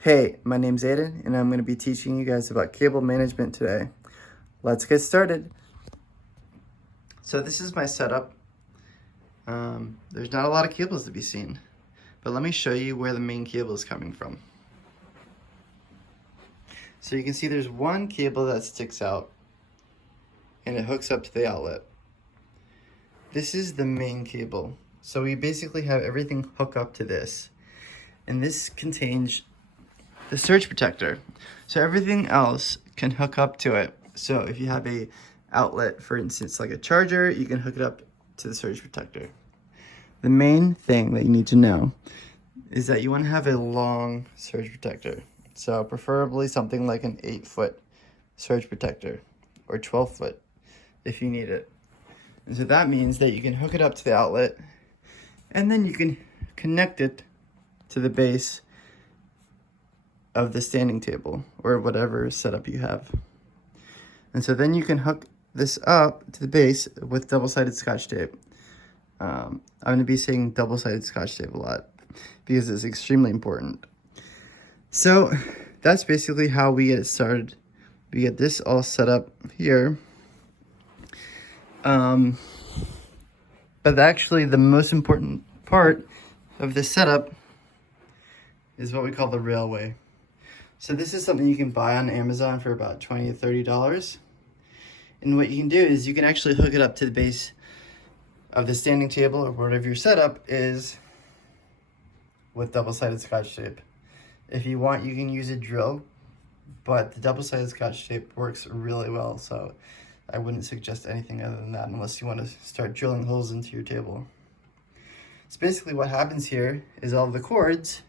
Hey, my name's Aiden, and I'm going to be teaching you guys about cable management today. Let's get started. So this is my setup. There's not a lot of cables to be seen, but let me show you where the main cable is coming from. So you can see there's one cable that sticks out, and it hooks up to the outlet. This is the main cable. So we basically have everything hook up to this, and this contains the surge protector. So everything else can hook up to it. So if you have a outlet, for instance, like a charger, you can hook it up to the surge protector. The main thing that you need to know is that you want to have a long surge protector. So preferably something like an 8-foot surge protector or 12-foot if you need it. And so that means that you can hook it up to the outlet and then you can connect it to the base of the standing table or whatever setup you have. And so then you can hook this up to the base with double-sided Scotch tape. I'm going to be saying double-sided Scotch tape a lot because it's extremely important. So that's basically how we get it started. We get this all set up here. But actually the most important part of this setup is what we call the railway. So this is something you can buy on Amazon for about $20 to $30. And what you can do is you can actually hook it up to the base of the standing table or whatever your setup is with double-sided Scotch tape. If you want, you can use a drill, but the double-sided Scotch tape works really well, so I wouldn't suggest anything other than that unless you want to start drilling holes into your table. So basically what happens here is all the cords,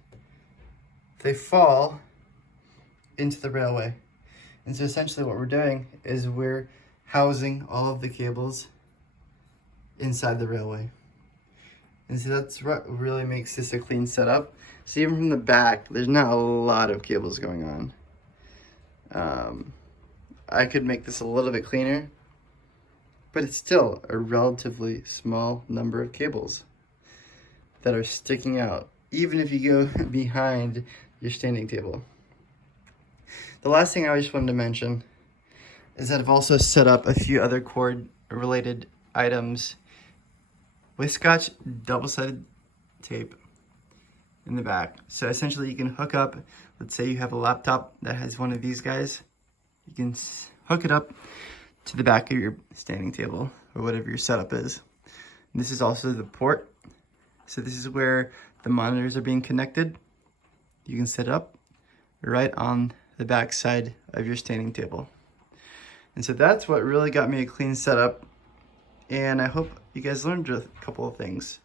they fall into the railway. And so essentially what we're doing is we're housing all of the cables inside the railway. And so that's what really makes this a clean setup. So even from the back, there's not a lot of cables going on. I could make this a little bit cleaner, but it's still a relatively small number of cables that are sticking out, even if you go behind your standing table. The last thing I just wanted to mention is that I've also set up a few other cord related items with Scotch double-sided tape in the back. So essentially you can hook up, let's say you have a laptop that has one of these guys, you can hook it up to the back of your standing table or whatever your setup is. And this is also the port. So this is where the monitors are being connected. You can set it up right on the back side of your standing table. And so that's what really got me a clean setup. And I hope you guys learned a couple of things.